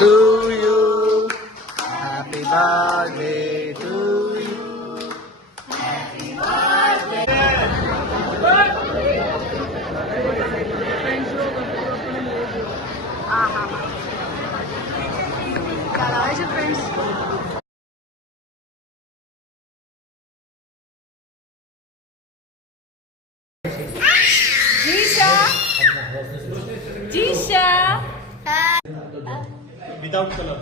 to you. Happy birthday to you. Friends geisha geisha Without color.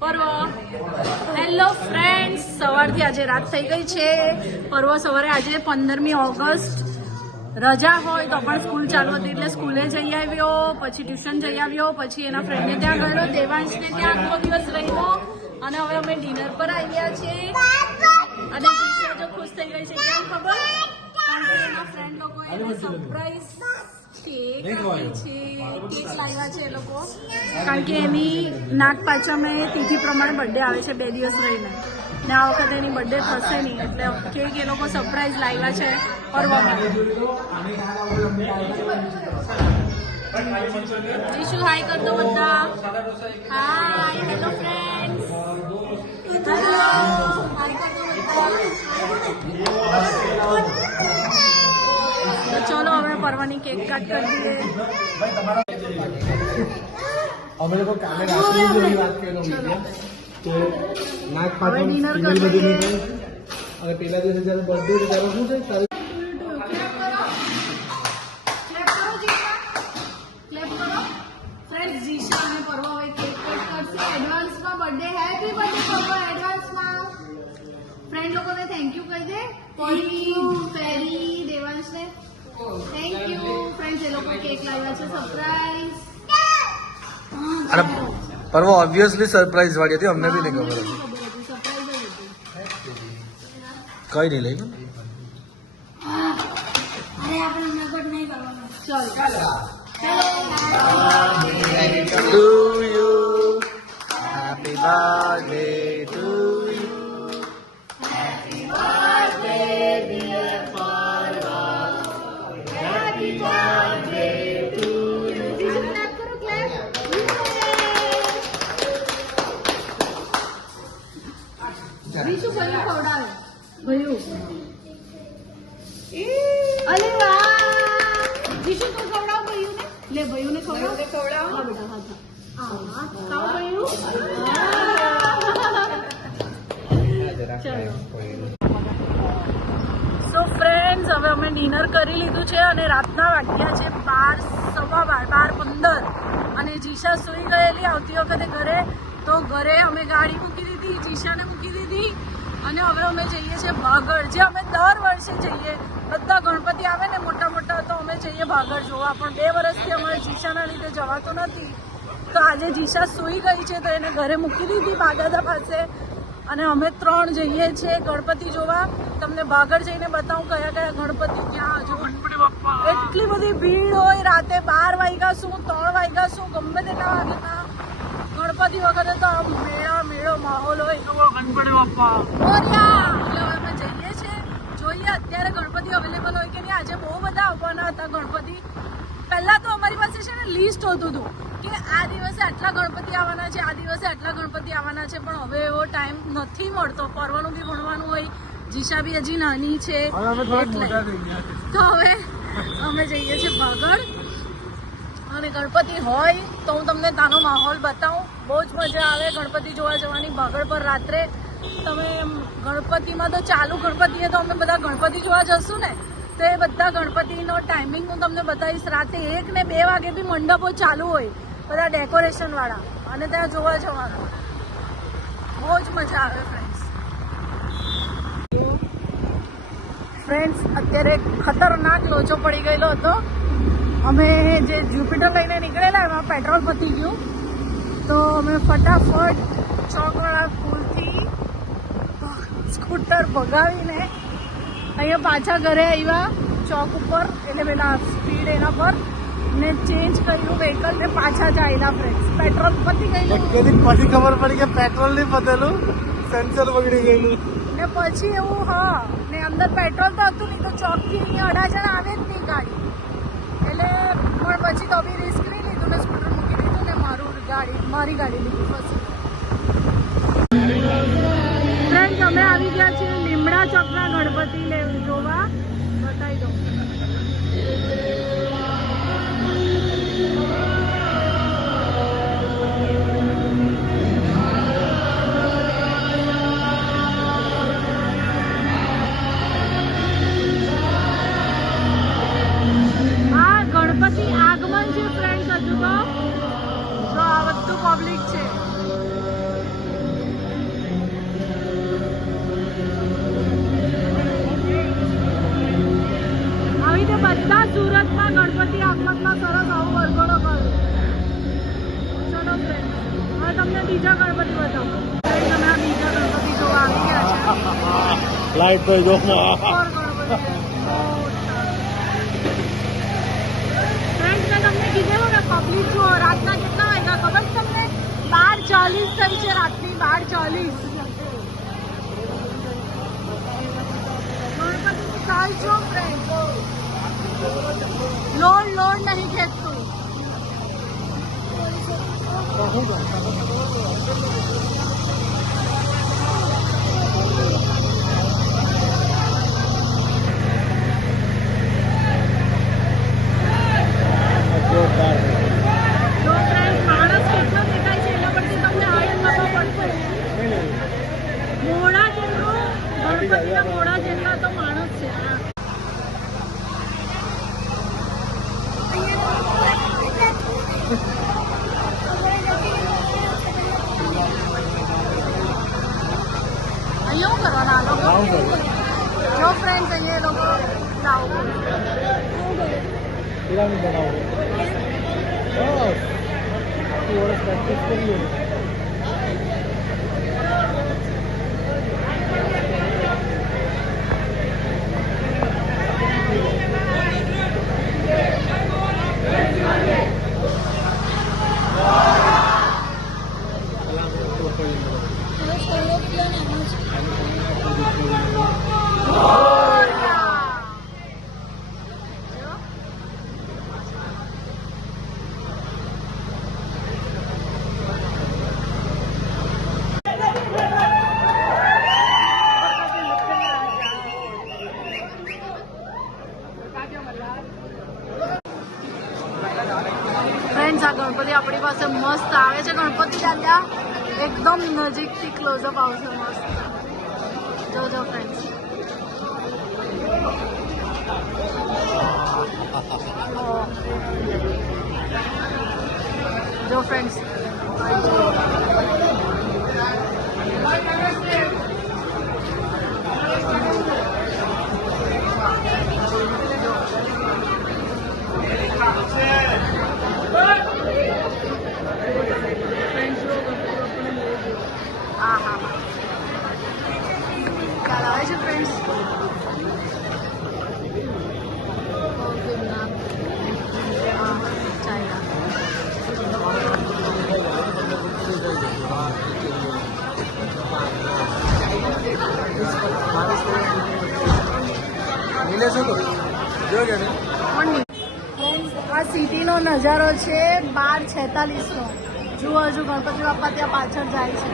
पर्व hello friends સવારથી આજે રાત થઈ ગઈ છે પર્વ સવારે આજે 15મી ઓગસ્ટ રજા હોય તો પણ સ્કૂલ ચાલુ હતી એટલે સ્કૂલે જઈ આવ્યો પછી ટ્યુશન જઈ આવ્યો પછી એના ફ્રેન્ડને ત્યાં ગયો દેવાંશને ત્યાં આખો દિવસ રહ્યો અને હવે અમે ડિનર પર આવ્યા છે અને જીશા જો ખુશ થઈ ગઈ છે કેમ ખબર કારણ કે એના ફ્રેન્ડ લોકોએ એને સરપ્રાઈઝ કેક લાવ્યા છે એ લોકો કારણ કે એની નાગપાંચમે તિથિ પ્રમાણે બર્થડે આવે છે 2 દિવસ રહીને ને આ વખતે એની બર્થડે થશે નહીં એટલે કેક એ લોકો સરપ્રાઈઝ લાવ્યા છે પર્વમાં જીશુ હાય કર દો બધા hi hello friends hello hi કર દો તો ચલો હવે પરવાની કેક કટ કરી દઈએ અમે લોકો કાલે રાત્રે વાત કરેલો કે નાગપાંચમ ફિમેલ બધી નીકળે અને પેલા દિવસે જ્યારે બર્થડે ત્યારે શું છે જીશા અને પર્વ હવે કેક કટ કરશે એડવાન્સમાં બર્થડે હેપી બર્થડે પર્વ એડવાન્સમાં ફ્રેન્ડ લોકોને થેન્ક યુ કહી દે પરી ફેરી દેવાંશને થેન્ક યુ ફ્રેન્ડ્સ એ લોકો કેક લાવ્યા છે સરપ્રાઈઝ અરે પરવો ઓબ્વિયસલી સરપ્રાઈઝ વાળી હતી અમને બી નહીં ખબર હતી કઈ નહીં લઈ to you. Happy birthday to you. Happy birthday, dear Parva. Happy birthday to you. બીજું ભયું ખવડાવે ભયું અરે વાહ જીશુ તો ખવડાવ ભયું ને લે ભયું ને ખવડાવ હા બેટા હા ખાવ ભયું સો ફ્રેન્ડ્સ હવે અમે ડિનર કરી લીધું છે અને રાતના વાગ્યા છે 12:15 અને જીશા સૂઈ ગયેલી આવતી વખતે ઘરે તો ઘરે અમે ગાડી મૂકી દીધી જીશાને મૂકી દીધી અને હવે અમે જઈએ છીએ ભાગળ જે અમે દર વર્ષે જઈએ બધા ગણપતિ આવે ને મોટા મોટા તો અમે જઈએ ભાગળ જોવા પણ 2 વર્ષથી અમારે જીશાના લીધે જવાતું નથી તો આજે જીશા સૂઈ ગઈ છે તો એને ઘરે મૂકી દીધી બાદાદા પાસે અને અમે 3 જઈએ છીએ ગણપતિ જોવા તમને ભાગળ જઈને બતાવું કયા કયા ગણપતિ ત્યાં જો એટલી બધી ભીડ હોય રાતે 12 વાગ્યા શું 3 વાગ્યા શું ગમે તેટલા વાગ્યા ગણપતિ વખતે તો આમ મેળો માહોલ હોય ગણપતિ બાપ્પા મોર્યા એટલે હવે અમે જઈએ છીએ જોઈએ અત્યારે ગણપતિ અવેલેબલ હોય કે નહીં આજે બહુ બધા આવવાના હતા ગણપતિ પહેલા તો અમારી પાસે છે ને લિસ્ટ હોતું હતું કે આ દિવસે આટલા ગણપતિ આવવાના છે આ દિવસે આટલા ગણપતિ આવવાના છે પણ હવે એવો ટાઈમ નથી મળતો પરવાનું બી ભણવાનું હોય જીશા બી હજી નાની છે તો હવે અમે જઈએ છીએ ભાગળ અને ગણપતિ હોય તો હું તમને ત્યાંનો માહોલ બતાવું બહુ જ મજા આવે ગણપતિ જોવા જવાની ભાગળ પર રાત્રે તમે ગણપતિમાં તો ચાલુ ગણપતિએ તો અમે બધા ગણપતિ જોવા જશું ને તો એ બધા ગણપતિનો ટાઈમિંગ હું તમને બતાવીશ રાતે 1 ને 2 વાગે બી મંડપો ચાલુ હોય બધા ડેકોરેશન વાળા અને ત્યાં જોવા જવાનું બહુ જ મજા આવે ફ્રેન્ડ્સ અત્યારે ખતરનાક લોચો પડી ગયેલો હતો અમે જે જ્યુપિટર લઈને નીકળેલા એમાં પેટ્રોલ પતી ગયું તો અમે ફટાફટ ચોકવાળા પુલથી સ્કૂટર ભગાવીને અહીંયા પાછા ઘરે આવ્યા ચોક ઉપર એટલે પેલા સ્પીડ એના પર ને ચેન્જ કર્યું વ્હીકલ ને પાછા જ આવેલા ફ્રેન્ડ્સ પેટ્રોલ પતી ગયેલું પછી ખબર પડી કે પેટ્રોલ નહીં પતેલું સેન્સર બગડી ગયેલું ને પછી એવું હા ને અંદર પેટ્રોલ તો હતું નહીં તો ચોકથી અહીંયા અડાજણ આવે જ નહીં ગાડી એટલે પણ પછી તો બી રિસ્ક નહીં લીધું ને સ્કૂટર મૂકી ગાડી મારી ગાડી લીધી પછી. ફ્રેન્ડ અમે આવી ગયા છીએ લીમડા ચોકના ગણપતિ જોવા. બતાવી દઉં. આ ગણપતિ આગમન છે ફ્રેન્ડ. હજુ તો જો આ બધું પબ્લિક છે. આવી રીતે બધા સુરતમાં ગણપતિ આગમનમાં સરસ આવું વરઘોડો કરો. ચલો ફ્રેન્ડ હવે તમને બીજા ગણપતિ બતાવો. તમે આ બીજા ગણપતિ જોવા આવી ગયા છે. લાઈટ તો જો ફ્રેન્ડ મેં તમને કીધેલું ને પબ્લિક જુઓ. રાતના કેટલા વાગ્યા ખબર છે તમને? 12:40 થઈ છે રાતની. 12:40 ગણપતિ ચાલ છો ફ્રેન્ડ. લોડ નહીં ખેંચતું. જો ફ્રેન્ડ માણસ કેટલો દેખાય છે એના પરથી તમને આઈડિયા ખબર પડશે. મોડા જેટલું ગણપતિના મોડા જેટલા તો માણસ છે. અહીંયા શું કરવાના આ લોકો? જો ફ્રેન્ડ અહીંયા એ લોકો લાવો પિરામિડ બનાવો. બસ આખું વર્ષ પ્રેક્ટિસ કરીએ. ફ્રેન્ડ્સ આ ગણપતિ આપણી પાસે મસ્ત આવે છે. ગણપતિ દાદા એકદમ નજીકથી ક્લોઝઅપ આવશે મસ્ત. જોજો ફ્રેન્ડ્સ. જો ફ્રેન્ડ્સ ખ્યાલ આવે છે ફ્રેન્ડ્સ? આ સિટીનો નજારો છે 12:46 નો. જુઓ હજુ ગણપતિ બાપા ત્યાં પાછળ જાય છે.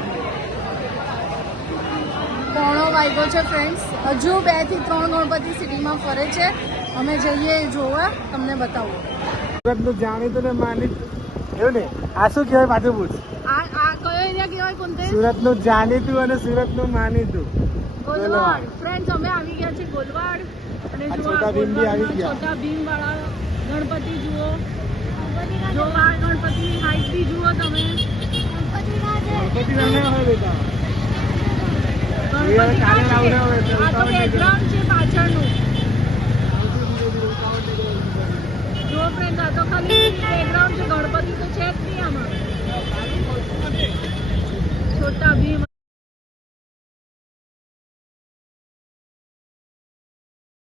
3 વાગ્યો છે ફ્રેન્ડ્સ. હજુ 2 થી 3 ગણપતિ સિટીમાં ફરે છે. અમે જઈએ જોવા, તમને બતાવું. સુરતનું જાણીતું ને માનીતું એવું ને. આ શું કહેવાય પાછું પૂછ. આ કયો એરિયા કહેવાય? કોનતે? સુરતનું જાણીતું અને સુરતનું માનીતું ગોલવાડ. ફ્રેન્ડ્સ અમે આવી ગયા છે ગોલવાડ. અને જુઓ છોટા ભીમ બી આવી ગયા. છોટા ભીમ વાળા ગણપતિ જુઓ. જો આ ગણપતિની હાઈટ બી જુઓ તમે. ગણપતિ ના હોય બેટા. આ તો બેકગ્રાઉન્ડ છે પાછળનું. જો ફ્રેન્ડ આ તો ખાલી બેકગ્રાઉન્ડ છે. ગણપતિ તો છે જ નહીં આમાં. છોટા ભીમ